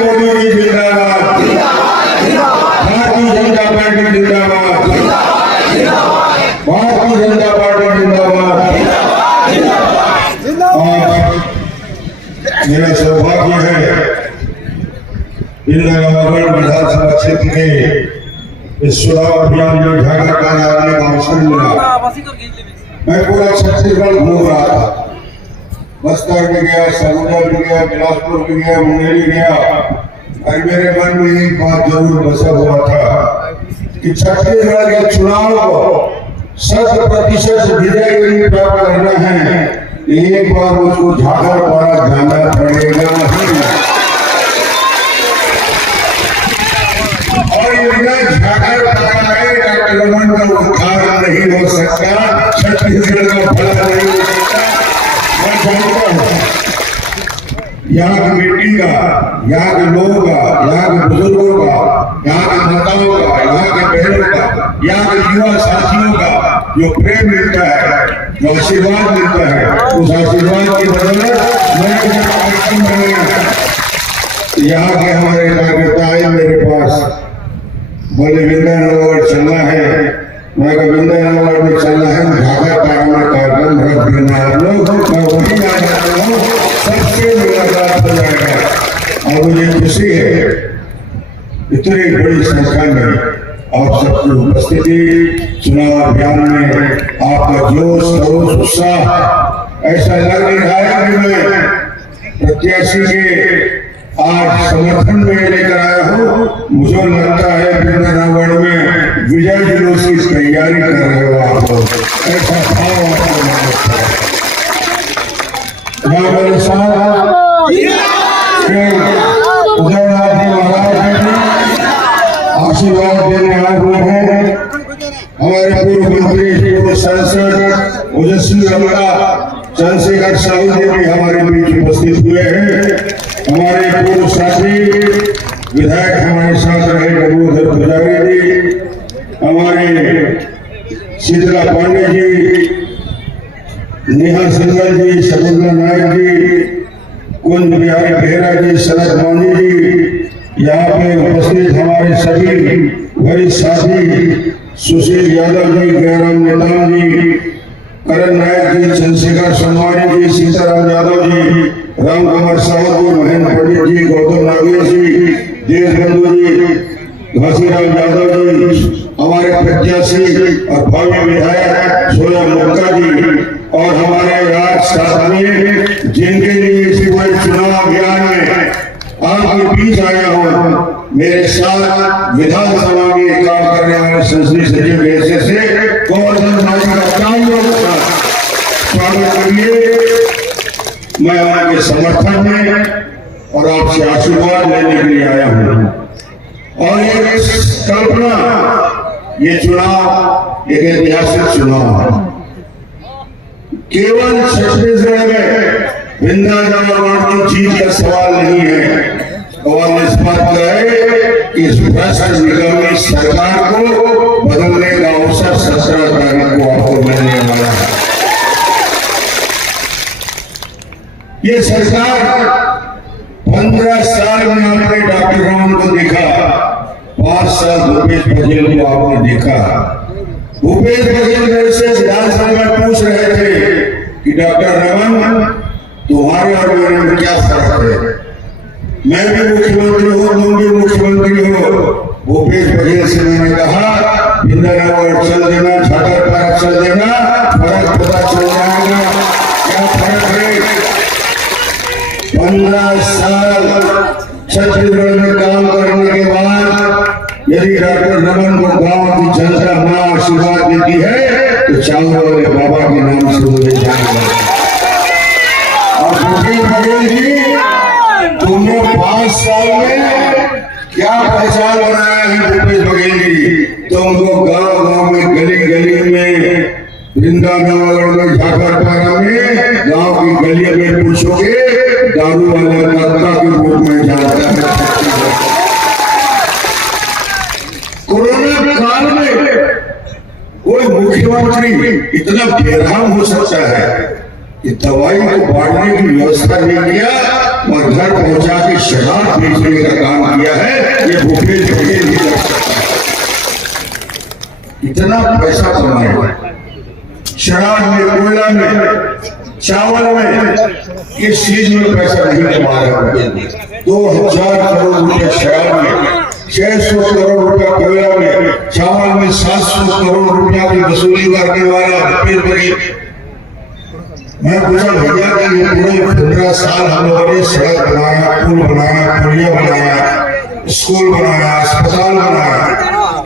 मोदी जी जिंदाबाद, भारतीय जनता पार्टी जिंदाबाद, भारतीय जनता पार्टी जिंदाबाद। मेरा सौभाग्य है इंदिरानगर विधानसभा क्षेत्र के इस चुनाव अभियान में झाकर का आने का अवसर मिला। मैं पूरा छत्तीसगढ़ घूम रहा था, बस्तर भी गया, सरगुजा भी गया, बिलासपुर भी गया, मुंगेली गया, और मेरे मन में एक बात जरूर बसा हुआ था कि छत्तीसगढ़ के चुनाव को 100% विजय प्राप्त करना है, एक बार उसको झाकर पारा जाना पड़ेगा। और ये झाकर पारा है, डॉक्टर रमन का उद्धार नहीं हो सकता, छत्तीसगढ़ का भला नहीं हो सकता। मैं जानता हूँ यहाँ की मिट्टी का, यहाँ के लोगों का, यहाँ के बुजुर्गों का, यहाँ के माताओं का, यहाँ के बहनों का, यहाँ के युवा साथियों का जो प्रेम मिलता है, जो आशीर्वाद मिलता है, उस आशीर्वाद की बदौलत यहाँ के हमारे कार्यकर्ता आए मेरे पास, बोले विंध्यानगर चलना है। मैं विंध्यानगर में चलना है, झाकर पारा में कार्यक्रम रख देना आप लोग, मैं वही आ जाता हूँ, सबसे मुलाकात हो जाएगा। और मुझे खुशी है इतनी बड़ी संख्या में आप सबकी उपस्थिति, चुनाव अभियान में आपका जोश खरोश उत्साह ऐसा लग रहा है कि मैं प्रत्याशी के आज समर्थन में लेकर आया हूँ। मुझे लगता है विंध्यानगर में विजय जुलूस की तैयारी कर रहे हो आप लोग, ऐसा भाव आपको लगता है। मेरे साथ उदयनाथ जी महाराज आशीर्वाद देने आए हुए हैं। हमारे पूर्व मंत्री पूर्व सांसद ओजस्वी रमला चंद्रशेखर साहू जी भी हमारे बीच उपस्थित हुए हैं। हमारे पूर्व साथी विधायक हमारे साथ रहे डबूधर पुजारी जी, हमारे शीतला पांडे जी, नेहा सिंगल जी, शकुंतला नायक जी, कुंज बिहारी बेहरा जी, शरद मोनी जी, यहाँ पे उपस्थित हमारे सभी वरिष्ठ साथी सुशील यादव जी, गैराम नेताम जी, करण नायक जी, चंद्रशेखर सोनवानी जी, सीताराम यादव जी, राम कुमार साहू जी, महेंद्र पंडित जी, गौतम नागेश जी, देश बंधु जी, घासीराम यादव जी, हमारे प्रत्याशी और भावी विधायक सोया मुक्ता जी, और हमारे राज साथी जिनके लिए इसी बड़े चुनाव अभियान में आपके बीच आया हूँ। मेरे साथ विधानसभा में काम करने वाले संसदीय सचिव से गोवर्धन भाई का स्वागत करिए। मैं आपके समर्थन में और आपसे आशीर्वाद लेने के लिए आया हूँ। और ये कल्पना, ये चुनाव एक ऐतिहासिक चुनाव है। केवल छत्तीसगढ़ में विंध्यानगर की जीत का सवाल नहीं है, सवाल इस बात का है कि इस भ्रष्ट निगमी सरकार को बदलने का अवसर 17 तारीख को आपको मिलने वाला है। ये सरकार 15 साल में आपने डॉक्टर रमन को देखा, 5 साल भूपेश बघेल को आपने देखा। भूपेश बघेल मेरे से विधानसभा में पूछ रहे थे कि डॉक्टर रमन तुम्हारे और मेरे में क्या फर्क है, मैं भी मुख्यमंत्री हूँ, तुम भी मुख्यमंत्री हो। भूपेश बघेल से मैंने कहा विंध्यानगर चल देना, झाकर पारा चल देना, फर्क पता चल जाएगा क्या फर्क है। 15 साल छत्तीसगढ़ में काम करने के बाद यदि डॉक्टर रमन को गांव की जनता मां आशीर्वाद देती है तो चावल वाले बाबा के नाम से मुझे जाएगा। और भूपेश बघेल जी, तुमने 5 साल में क्या पहचान बनाया है भूपेश बघेल जी? तुमको गांव गांव में, गली गली में, विंध्यानगर में, झाकर पारा में, गांव की गलियों में पूछोगे दारू वाले दादा के रूप में जानता है। कोरोना काल में कोई मुख्यमंत्री इतना बेरहम हो सकता है कि दवाई को बांटने की व्यवस्था नहीं किया और घर पहुंचा के शराब बेचने का काम किया है। ये भूपेश बघेल ही कर सकता है। इतना पैसा कमाया शराब में, कोयला में, चावल में, किस चीज में पैसा नहीं कमा रहा। 2000 करोड़ रुपए शराब में, 600 करोड़ रुपया कोयला में, चावल में 700 करोड़ रुपया की वसूली करने वाला भूपेश बघेल। मैं पूछा भैया कि ये पूरे 15 साल हम लोगों ने सड़क बनाया, पुल बनाया, पुलिया बनाया, स्कूल बनाया, अस्पताल बनाया।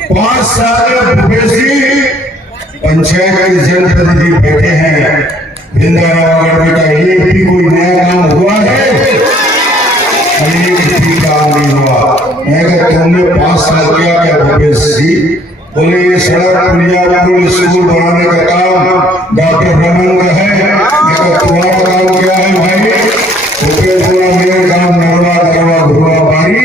5 साल में भूपेश जी पंचायत के जनप्रतिनिधि बैठे हैं, वृंदावन बेटा एक भी कोई नया काम हुआ है? एक भी काम नहीं हुआ। मैं कहता तुमने 5 साल किया क्या भूपेश जी? बोले ये सड़क, पुलिया, पुल, स्कूल बनाने का काम डॉक्टर रमन का है। मैं कहता तुम्हारा काम क्या है भाई? भूपेश बोला मेरे काम नरवा करवा धुआ बारी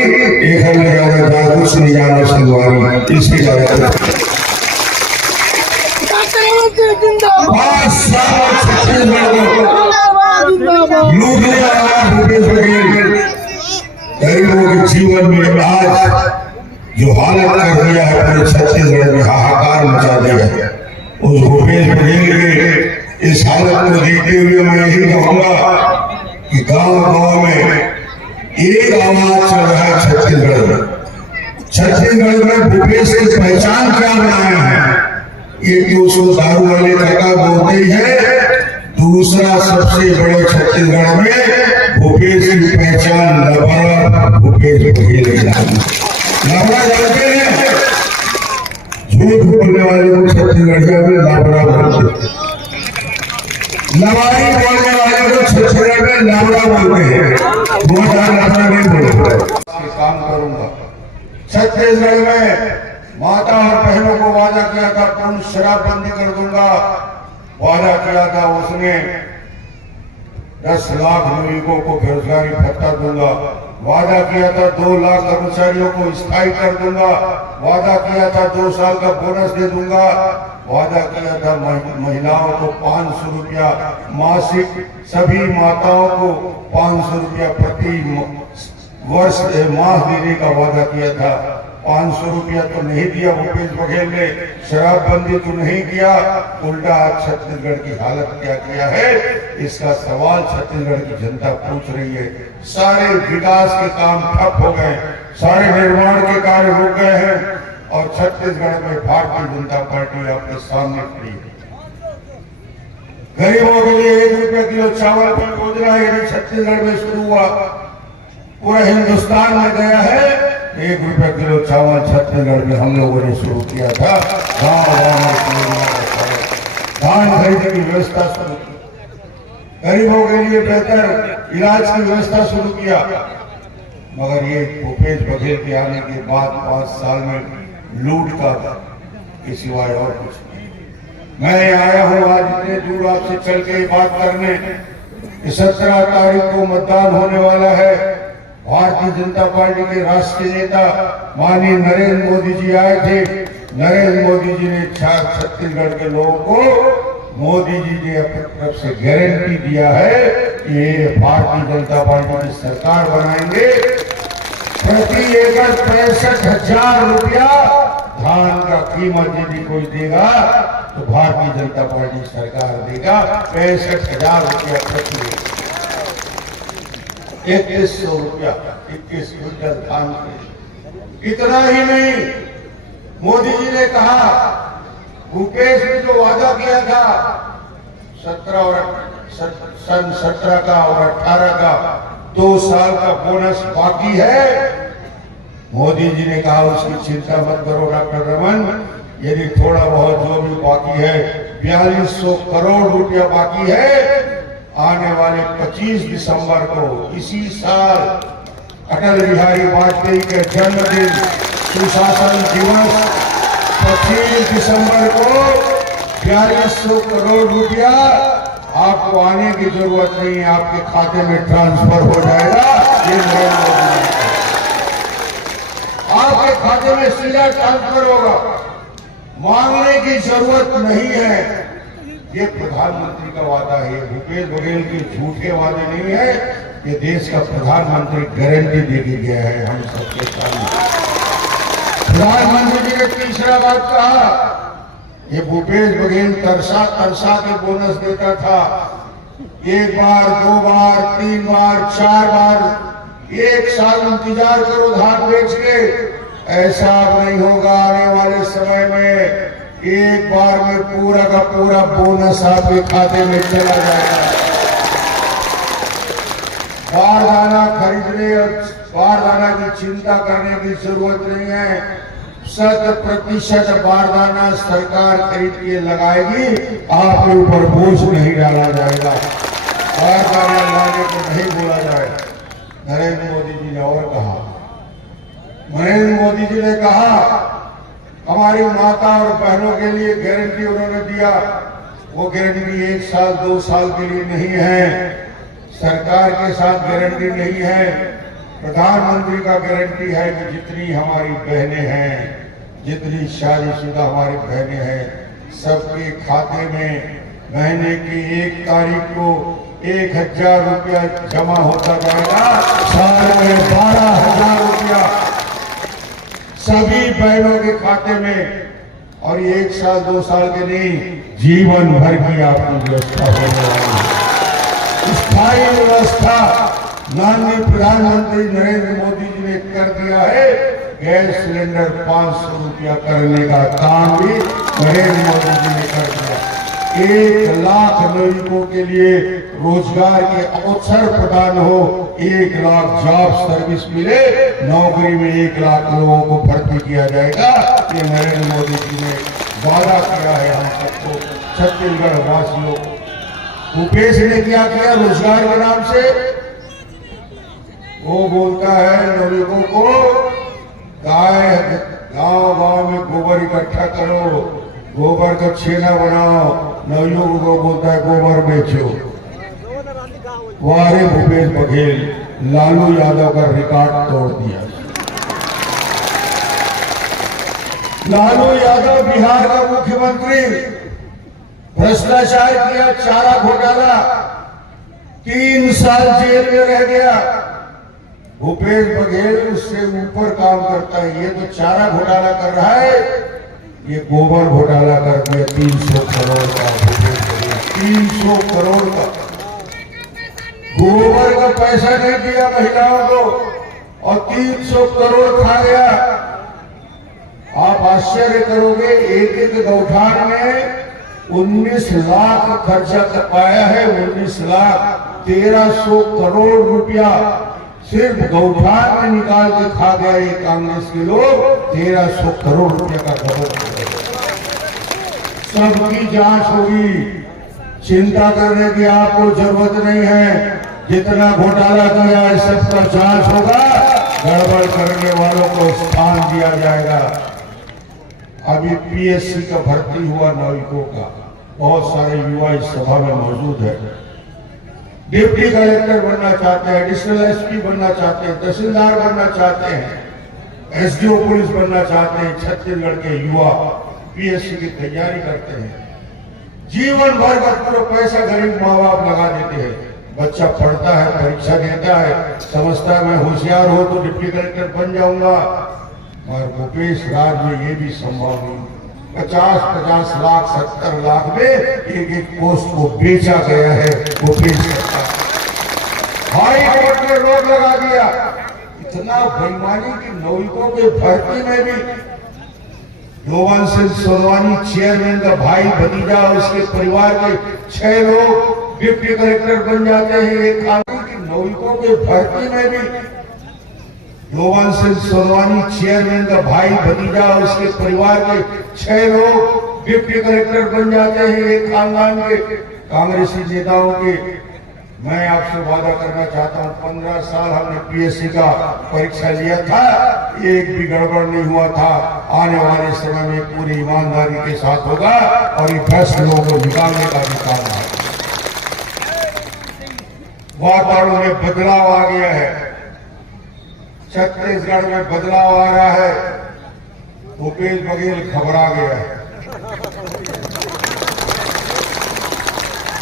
एक हमें ज्यादा कुछ नहीं जाना संगवारी। इसकी ज्यादा 5 साल छत्तीसगढ़ लूटने वाला भूपेश बघेल गरीबों के जीवन में आज जो हालत कर दिया है, पूरे छत्तीसगढ़ में हाहाकार मचा दिया है। उस भूपेश बघेल के इस हालत को देखते हुए मैं यही कहूंगा कि गांव-गांव में एक आवाज चल रहा है छत्तीसगढ़ में। छत्तीसगढ़ में भूपेश की पहचान क्या बनाया है? एक तो उसको दारू वाले काका बोलते हैं, दूसरा सबसे बड़े छत्तीसगढ़ में भूपेश की पहचान लबरा भूपेश बघेल। लबरा जानते हैं? झूठ बोलने वाले को छत्तीसगढ़िया में लबरा बोलते हैं। लबारी बोलने वाले को छत्तीसगढ़ में लबरा बोलते हैं। बहुत लबरा नहीं बोलते। काम करूंगा छत्तीसगढ़ में। माता और बहनों को वादा किया था पूर्ण शराबबंदी कर दूंगा। वादा किया था उसने 10 लाख लोगों को बेरोजगारी भत्ता दूंगा। वादा किया था 2 लाख कर्मचारियों को स्थायी कर दूंगा। वादा किया था 2 साल का बोनस दे दूंगा। वादा किया था महिलाओं को 500 रुपया मासिक, सभी माताओं को 500 रुपया प्रति वर्ष माह देने का वादा किया था। 500 रुपया तो नहीं दिया भूपेश बघेल ने, शराबबंदी तो नहीं किया, उल्टा आज छत्तीसगढ़ की हालत क्या किया है, इसका सवाल छत्तीसगढ़ की जनता पूछ रही है। सारे विकास के काम ठप हो गए, सारे निर्माण के कार्य रुक गए हैं और छत्तीसगढ़ में भारतीय जनता पार्टी आपके सामने खड़ी है। गरीबों के लिए 1 रुपया किलो चावल की योजना यदि छत्तीसगढ़ में शुरू हुआ, पूरे हिंदुस्तान में गया है। 1 रुपया किलो चावल छत्तीसगढ़ में हम लोगों ने शुरू किया था। गाँव-गाँव धान खरीदने की व्यवस्था शुरू की, गरीबों के लिए बेहतर इलाज की व्यवस्था शुरू किया। मगर ये भूपेश बघेल के आने के बाद 5 साल में लूट का के सिवाय और कुछ नहीं। मैं आया हूँ आज इतने दूर आपसे चल के बात करने कि 17 तारीख को मतदान होने वाला है। भारतीय जनता पार्टी के राष्ट्रीय नेता माननीय नरेंद्र मोदी जी आए थे। नरेंद्र मोदी जी ने छत्तीसगढ़ के लोगों को मोदी जी ने अपनी तरफ से गारंटी दिया है कि ये भारतीय जनता पार्टी की सरकार बनाएंगे। प्रति एकड़ 65,000 रुपया धान का कीमत यदि कोई देगा तो भारतीय जनता पार्टी सरकार देगा 65,000 रुपया प्रति एकड़। 2100 रुपया 21 क्विंटल धान के। इतना ही नहीं, मोदी जी ने कहा भूपेश ने जो वादा किया था 17 का और 18 का 2 साल का बोनस बाकी है। मोदी जी ने कहा उसकी चिंता मत करो डॉक्टर रमन, यदि थोड़ा बहुत जो भी बाकी है 4200 करोड़ रुपया बाकी है। आने वाले 25 दिसंबर को इसी साल अटल बिहारी वाजपेयी के जन्मदिन सुशासन दिवस 25 दिसंबर को 4200 करोड़ रुपया आपको आने की जरूरत नहीं है, आपके खाते में ट्रांसफर हो जाएगा। ये नरेंद्र मोदी आपके खाते में सीधा ट्रांसफर होगा, मांगने की जरूरत नहीं है। ये प्रधानमंत्री का वादा है, भूपेश बघेल के झूठे वादे नहीं है। ये देश का प्रधानमंत्री गारंटी दे के गया है हम सबके सामने। प्रधानमंत्री जी ने तीसरा बात कहा, ये भूपेश बघेल तरसा तरसा के बोनस देता था, 1 बार 2 बार 3 बार 4 बार 1 साल इंतजार करो धान बेच के। ऐसा नहीं होगा। आने वाले समय में 1 बार में पूरा का पूरा बोनस आपके खाते में चला जाएगा। बारदाना खरीदने और बारदाना की चिंता करने की जरूरत नहीं है। 100% बारदाना सरकार खरीद के लगाएगी, आपके ऊपर बोझ नहीं डाला जाएगा। बारदाना लाने को नहीं बोला जाए। नरेंद्र मोदी जी ने और कहा, नरेंद्र मोदी जी ने कहा हमारी माता और बहनों के लिए गारंटी उन्होंने दिया, वो गारंटी 1 साल 2 साल के लिए नहीं है। सरकार के साथ गारंटी नहीं है, प्रधानमंत्री का गारंटी है कि जितनी हमारी बहनें हैं, जितनी शादीशुदा हमारी बहनें हैं, सबके खाते में महीने की 1 तारीख को 1000 रुपया जमा होता जाएगा। साल में 12,000 रुपया सभी बहनों के खाते में, और ये 1 साल 2 साल के नहीं, जीवन भर की आपकी व्यवस्था होने वाली है। स्थायी व्यवस्था माननीय प्रधानमंत्री नरेंद्र मोदी जी ने कर दिया है। गैस सिलेंडर 500 रुपया करने का काम भी नरेंद्र मोदी जी ने कर दिया। 1 लाख नागरिकों के लिए रोजगार के अवसर प्रदान हो, 1 लाख जॉब सर्विस मिले, नौकरी में 1 लाख लोगों को भर्ती किया जाएगा। ये नरेंद्र मोदी जी ने वादा किया है हम सबको, छत्तीसगढ़ वासियों को। भूपेश ने क्या किया रोजगार के नाम से? वो बोलता है नागरिकों को गांव में गोबर इकट्ठा करो, गोबर का छेना बनाओ, नवयुवकों को बोलता है गोबर बेचो। वारे भूपेश बघेल, लालू यादव का रिकॉर्ड तोड़ दिया। लालू यादव बिहार का मुख्यमंत्री, भ्रष्टाचार किया, चारा घोटाला, 3 साल जेल में रह गया। भूपेश बघेल उससे ऊपर काम करता है। ये तो चारा घोटाला कर रहा है, ये गोबर घोटाला कर दिया 300 करोड़ का। भूपेश बघेल 300 करोड़ का गोबर का पैसा नहीं दिया महिलाओं को और 300 करोड़ खा गया। आप आश्चर्य करोगे, एक गौठान में 19 लाख खर्चा कर पाया है। 19 लाख 1300 करोड़ रुपया सिर्फ गौठान में निकाल के खा गया ये कांग्रेस के लोग। 1300 करोड़ रुपया का खबर। सबकी जांच होगी, चिंता करने की आपको जरूरत नहीं है। जितना घोटाला किया है सबका जांच होगा, गड़बड़ करने वालों को स्थान दिया जाएगा। अभी पीएससी का भर्ती हुआ नागरिकों का, बहुत सारे युवा इस सभा में मौजूद है। डिप्टी कलेक्टर बनना चाहते हैं, एडिशनल एसपी बनना चाहते हैं, तहसीलदार बनना चाहते हैं, एसडीओ पुलिस बनना चाहते हैं। छत्तीसगढ़ के युवा पीएससी की तैयारी करते हैं। जीवन भर का पूरा पैसा गरीब माँ बाप लगा देते हैं। बच्चा पढ़ता है, परीक्षा देता है, समझता है मैं होशियार हो तो डिप्टी कलेक्टर बन जाऊंगा। और भूपेश राज में ये भी संभव नहीं। 50-50 लाख 70 लाख में एक पोस्ट को बेचा गया है भूपेश सरकार। हाई कोर्ट ने रोक लगा दिया। इतना बेईमानी की नागरिकों के भर्ती में भी लोवन सिंह सोनवानी चेयरमैन का भाई भतीजा और उसके परिवार के 6 लोग डिप्टी कलेक्टर बन जाते हैं। एक कानून की नागरिकों के भर्ती में भी लोवन सिंह सोनवानी चेयरमैन का भाई भतीजा और उसके परिवार के 6 लोग डिप्टी कलेक्टर बन जाते हैं। एक खानदान के कांग्रेसी नेताओं के। मैं आपसे वादा करना चाहता हूं, 15 साल हमने पीएससी का परीक्षा लिया था, एक भी गड़बड़ नहीं हुआ था। आने वाले समय में पूरी ईमानदारी के साथ होगा और ये भ्रष्ट लोगों को निकालने का भी काम है। वातावरण में बदलाव आ गया है, छत्तीसगढ़ में बदलाव आ रहा है। भूपेश बघेल घबरा गया है।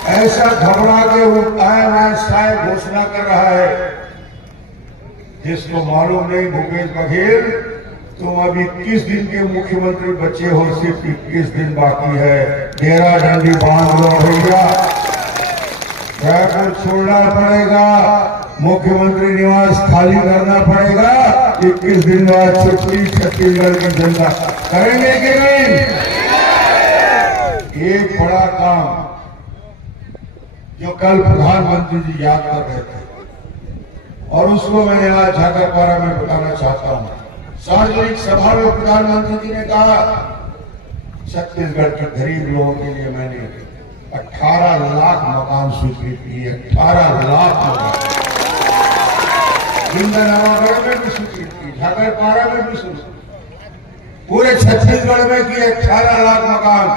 ऐसा घबरा के आईएमएफ घोषणा कर रहा है जिसको मालूम नहीं भूपेश बघेल तुम अभी 21 दिन के मुख्यमंत्री बचे हो, सिर्फ 21 दिन बाकी है। डेरा डंडी बांध लो भैया, रायपुर छोड़ना पड़ेगा, मुख्यमंत्री निवास खाली करना पड़ेगा। 21 दिन बाद छुट्टी छत्तीसगढ़ की जनता करेंगे कि नहीं? एक बड़ा काम जो कल प्रधानमंत्री जी याद कर रहे थे और उसको मैं आज झाकरपारा में बताना चाहता हूं। सार्वजनिक सभा में प्रधानमंत्री जी ने कहा छत्तीसगढ़ के गरीब लोगों के लिए मैंने 18 लाख मकान स्वीकृत किए। 18 लाख मकान नवागढ़ में भी स्वीकृत की, झाकरपारा में भी स्वीकृत, पूरे छत्तीसगढ़ में किए 18 लाख मकान।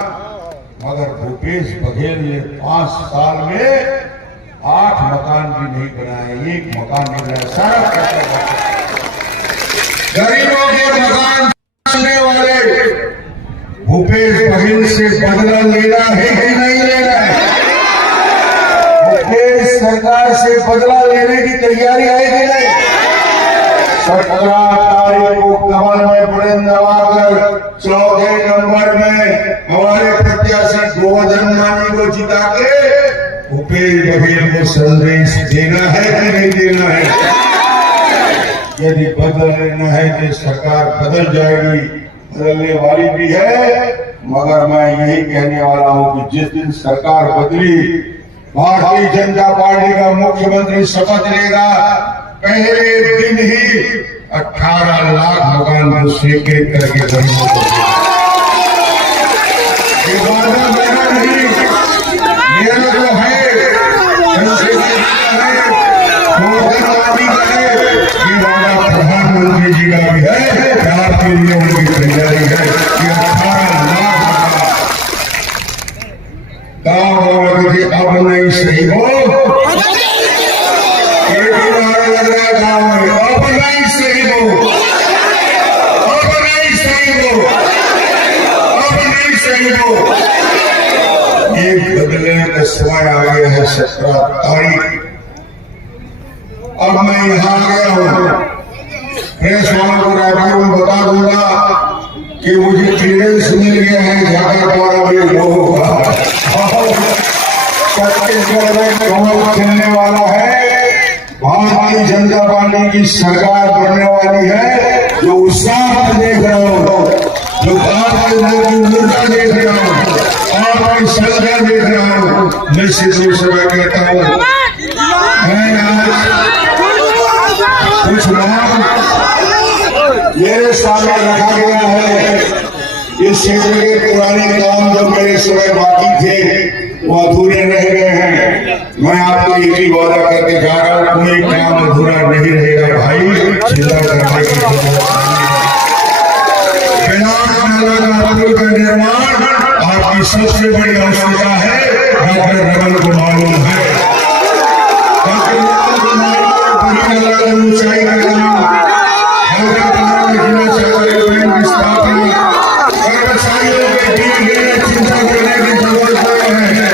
मगर भूपेश बघेल ने 5 साल में 8 मकान भी नहीं बनाए, एक मकान नहीं बनाया। सारा पैसा गरीबों के मकान बनाने वाले भूपेश बघेल से बदला लेना है कि नहीं लेना है? भूपेश सरकार से बदला लेने की तैयारी है कि नहीं? 17 तारीख को कमल में बुलंद आकर 4 नंबर में हमारे प्रत्याशी गोवर्धन मानी को जिता के भूपेश बघेल को संदेश देना है कि नहीं देना है? यदि बदल लेना है तो सरकार बदल जाएगी, बदलने वाली भी है। मगर मैं यही कहने वाला हूं कि जिस दिन सरकार बदली, भारतीय जनता पार्टी का मुख्यमंत्री शपथ लेगा, पहले दिन ही 18 लाख मकान को स्वीकृत करके गरीबों को वादा मेरा नहीं, मेरा जो है प्रधानमंत्री जी का भी है, प्यार के लिए उनकी तैयारी है कि 18 लाख गाँव अब नहीं सही हो। एक ही बार लग रहा है गाँव में, अब नहीं सही हो, अब नहीं सही हो, अब नहीं सही हो। एक बदलने का समय आ गया है 17 तारीख। अब मैं यहाँ आ गया हूँ, प्रेस वालों को रायपुर में बता दूंगा कि मुझे क्लियरेंस मिल गया है झाकरपारा में लोगों का। छत्तीसगढ़ में कमल खिलने वाला है, भारतीय जनता पार्टी की सरकार बनने वाली है। जो उत्साह देख रहा हूँ, जो भारतीय मुद्दा देख रहा हूँ, आपकी संख्या देख रहा हूँ, निश्चित रूप से मैं कहता हूँ मैं आज कुछ नाम मेरे सामने रखा गया है। इस क्षेत्र के पुराने काम जो मेरे समय बाकी थे वो अधूरे रह गए हैं। मैं आपको एक ही वादा करके जा रहा हूँ, कोई काम अधूरा नहीं रहेगा भाई। चिंता करने की पुल का निर्माण आपकी सबसे बड़ी आवश्यकता है। डॉक्टर रमन को मालूम है, ऊंचाई का काम कर्मचारियों के चिंता करने की जरूरत नहीं है।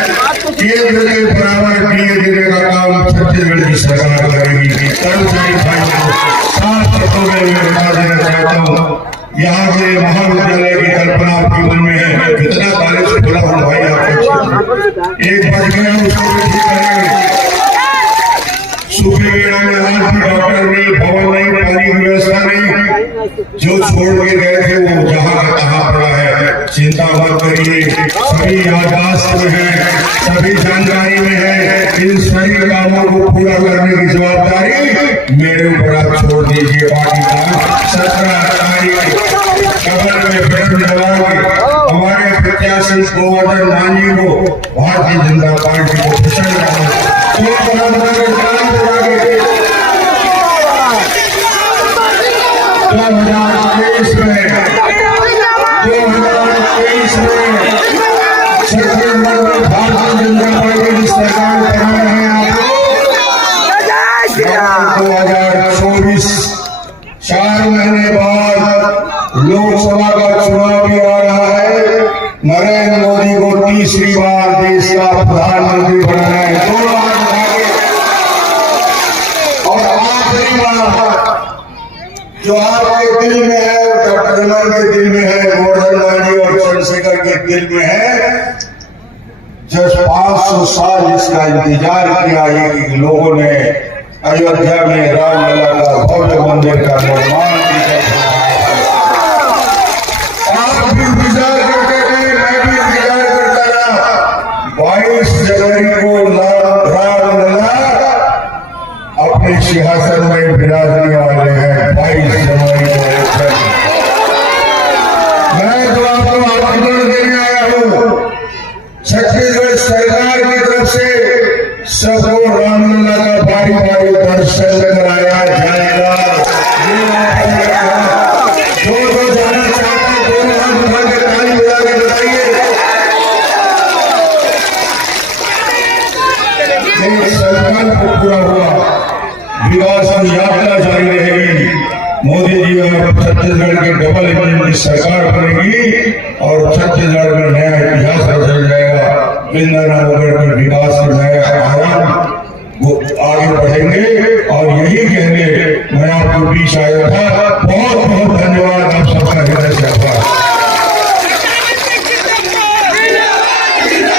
केंद्र के बराबर दिए देने का काम छत्तीसगढ़ की सरकार करेगी। कर्मचारी भाइयों को 7 शब्दों में मैं बता देना चाहता हूँ, यहाँ के महाविद्यालय की कल्पना आपके मन में है। कितना कॉलेज खुला हो भाई आपके एक बज गया, उसको भी करेंगे। सुपीरियरा में आज भी डॉक्टर नहीं, भवन नहीं, पानी की व्यवस्था नहीं। जो छोड़ के गए थे वो जहाँ का तहाँ पड़ा है। चिंता मत करिए, सभी याददाश्त में है, सभी जानकारी में है। इन सभी कामों को पूरा करने की जवाबदारी मेरे ऊपर आप छोड़ दीजिए। बाकी काम 17 तारीख कमल में फिल्म लगाओगे। हमारे प्रत्याशी गोवर्धन मांझी को भारतीय जनता पार्टी को पसंद करें। 2023 में छत्तीसगढ़ में भारतीय जनता पार्टी की सरकार बना रहे हैं। आप 2024 4 महीने बाद लोकसभा का चुनाव भी आ रहा है। नरेंद्र मोदी को तीसरी बार देश का प्रधानमंत्री बनाना है। 2 बार बनाएंगे और आखिरी बार जो आपके दिल में है, डॉक्टर रमन के दिल में है, गोवर्धन मांझी और चंद्रशेखर के दिल में है, जब 500 साल इसका इंतजार किया है कि लोगों ने अयोध्या में रामलला का भव्य मंदिर का निर्माण किया। आप भी इंतजार करते थे, मैं भी इंतजार करता था। 22 जनवरी को रामलला अपने सिंहासन में विराजने वाले हैं। 22 जनवरी को मैं तो आपको आमंत्रण देने आया हूँ। छत्तीसगढ़ सरकार की तरफ से सबको रामलला का बारी बारी दर्शन कराया जाएगा। जो जाना चाहते हैं दोनों हाथ उठा के ताली बजा के बताइए। ये संकल्प पूरा हुआ, विकास की यात्रा जारी रहेगी। मोदी जी और छत्तीसगढ़ की डबल इंजन की सरकार बनेगी और छत्तीसगढ़ में नया इतिहास रचा जाएगा। विकास के नए आयाम आगे बढ़ेंगे और यही कहने मैं आपके बीच आया था।